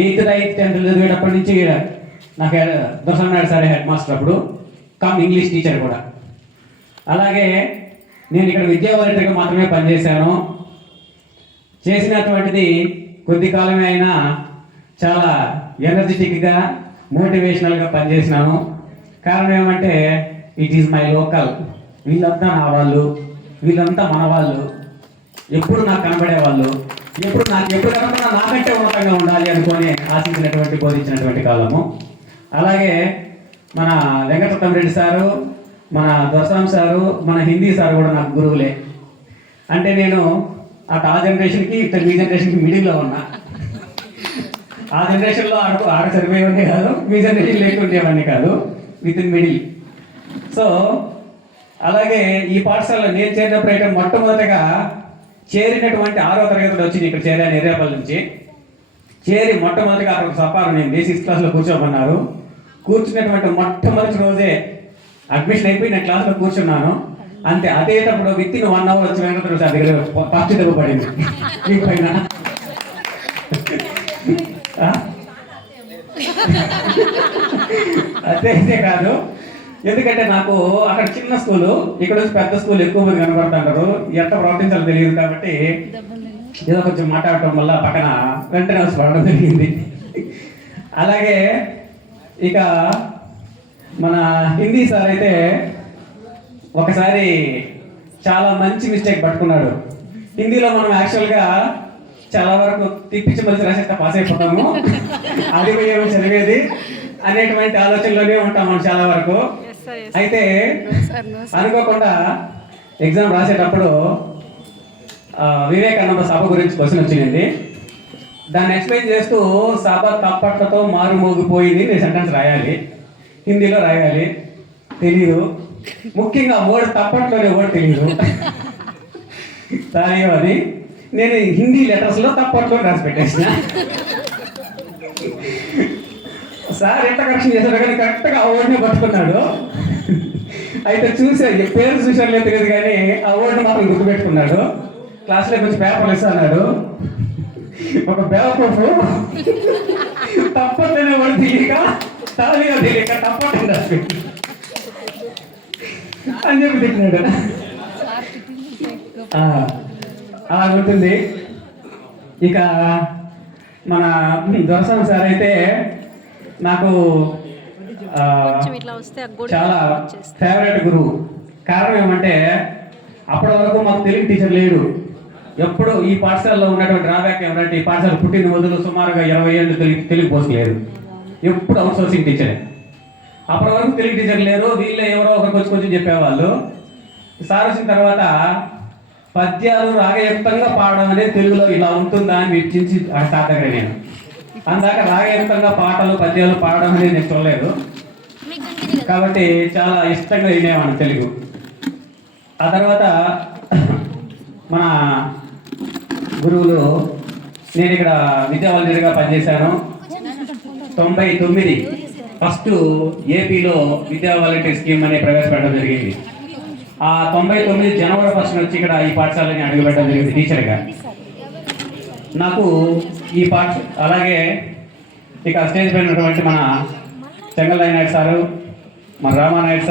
Eighth 10th చదివేటప్పటి నుంచి నాకు దొరసన్నాడు sir head master అప్పుడు ఇంగ్లీష్ టీచర్ కూడా. అలాగే నేను ఇక్కడ విద్యా వాలంటీర్గా మాత్రమే పనిచేశాను. చేసినటువంటిది కొద్ది కాలమే అయినా చాలా ఎనర్జెటిక్గా మోటివేషనల్గా పనిచేసినాను. కారణం ఏమంటే ఇట్ ఈజ్ మై లోకల్. వీళ్ళంతా నా వాళ్ళు, వీళ్ళంతా మన వాళ్ళు, ఎప్పుడు నాకు కనబడేవాళ్ళు, ఎప్పుడు కనబడినా నాకంటే ఉన్నతంగా ఉండాలి అనుకొని ఆశించినటువంటి బోధించినటువంటి కాలము. అలాగే మన వెంకటరత్నరెడ్డి సారు, మన దొరసాం సారు, మన హిందీ సారు కూడా నాకు గురువులే. అంటే నేను ఆ జనరేషన్కి ఈ జనరేషన్కి మిడిల్లో ఉన్నా. ఆ జనరేషన్లో ఆడ సరిపోయేవాడిని కాదు, మీ జనరేషన్ లేకుండేవాడిని కాదు, విత్ ఇన్ మిడిల్. సో అలాగే ఈ పాఠశాలలో నేను చేరినప్పుడు అయితే మొట్టమొదటిగా చేరినటువంటి 6వ తరగతిలో వచ్చింది. ఇక్కడ చేరాను ఎర్రేపల్లి నుంచి. చేరి మొట్టమొదటిగా అక్కడ సపారు నేను 6th క్లాస్లో కూర్చోమన్నారు. కూర్చున్నటువంటి మొట్టమొదటి రోజే అడ్మిషన్ అయిపోయి నేను క్లాస్లో కూర్చున్నాను. అంతే, అదేటప్పుడు విత్ ఇన్ 1 hour వచ్చి వెంకటరమణ సార్ దగ్గర ఫస్ట్ దెబ్బ పడింది మీ పైన. అదే కాదు, ఎందుకంటే నాకు అక్కడ చిన్న స్కూలు, ఇక్కడ నుంచి పెద్ద స్కూల్ ఎక్కువ మంది కనబడుతుంటారు, ఎంత ప్రవర్తించాలో తెలియదు. కాబట్టి ఏదో కొంచెం మాట్లాడటం వల్ల పక్కన వెంటనే వచ్చి పడడం జరిగింది. అలాగే ఇక మన హిందీ సార్ అయితే ఒకసారి చాలా మంచి మిస్టేక్ పట్టుకున్నాడు. హిందీలో మనం యాక్చువల్గా చాలా వరకు తిప్పించి మళ్ళీ రాసేస్తే పాస్ అయిపోతాము, అది ఏమో చదివేది అనేటువంటి ఆలోచనలోనే ఉంటాం మనం చాలా వరకు. అయితే అనుకోకుండా ఎగ్జామ్ రాసేటప్పుడు వివేకానంద సభ గురించి క్వశ్చన్ వచ్చింది. దాన్ని ఎక్స్ప్లెయిన్ చేస్తూ సభ తప్పట్లతో మారుమోగిపోయింది నేను సెంటెన్స్ రాయాలి, హిందీలో రాయాలి. తెలీదు, ముఖ్యంగా వర్డ్ తప్పట్లోనే వర్డ్ తెలీదు. సారీ అని నేను హిందీ లెటర్స్లో తప్పట్లో రాసి పెట్టేసిన. సార్ ఎంత కరెక్షన్ చేశాడు కానీ కరెక్ట్గా ఆ వర్డ్ని పట్టుకున్నాడు. అయితే పేరు చూసారు లేదు తెలియదు కానీ ఆ వర్డ్ని మాత్రం గుర్తుపెట్టుకున్నాడు. క్లాస్లో కొంచెం పేపర్లు ఇస్తాడు. ఒక బేవకూపు తప్పట్లనే వర్డ్ తెలియక, తాళిగా తెలియక తప్పట్టు రాసి అని చెప్పి తిట్టినాడు. అలా ఉంటుంది. ఇక మన దొరసాం సార్ అయితే నాకు చాలా ఫేవరెట్ గురువు. కారణం ఏమంటే అప్పటి వరకు మాకు తెలుగు టీచర్ లేడు. ఎప్పుడు ఈ పాఠశాలలో ఉన్నటువంటి డ్రాబ్యాక్ ఏమంటే ఈ పాఠశాల పుట్టిన మొదలు సుమారుగా 20 ఏళ్ళు తెలుగు పోసలేరు. ఎప్పుడు అవుట్ సోర్సింగ్ టీచరే. అప్పటి వరకు తెలుగు టీచర్ లేరు. వీళ్ళే ఎవరో ఒకరికి కొంచెం చెప్పేవాళ్ళు. సార్ వచ్చిన తర్వాత పద్యాలు రాగయుక్తంగా పాడడం అనేది తెలుగులో ఇలా ఉంటుందా అని వీక్షించి సార్ దగ్గర నేను అందాక రాగయుక్తంగా పాటలు పద్యాలు పాడడం అనేది నేను చూడలేదు. కాబట్టి చాలా ఇష్టంగా వినేవాడు తెలుగు. ఆ తర్వాత మన గురువులు, నేను ఇక్కడ విద్యా వాలంటీర్గా పనిచేశాను. 99 ఫస్ట్ ఏపీలో విద్యా వాలంటీర్ స్కీమ్ అనేది ప్రవేశపెట్టడం జరిగింది. ఆ 99 జనవరి 1 వచ్చి ఇక్కడ ఈ పాఠశాలని అడుగుపెట్టడం జరిగింది టీచర్గా. నాకు ఈ అలాగే ఇక స్టేజ్ పైన ఉన్నటువంటి మన చెంగల్ నాయుడు సారు, మన రామానాయుడు సార్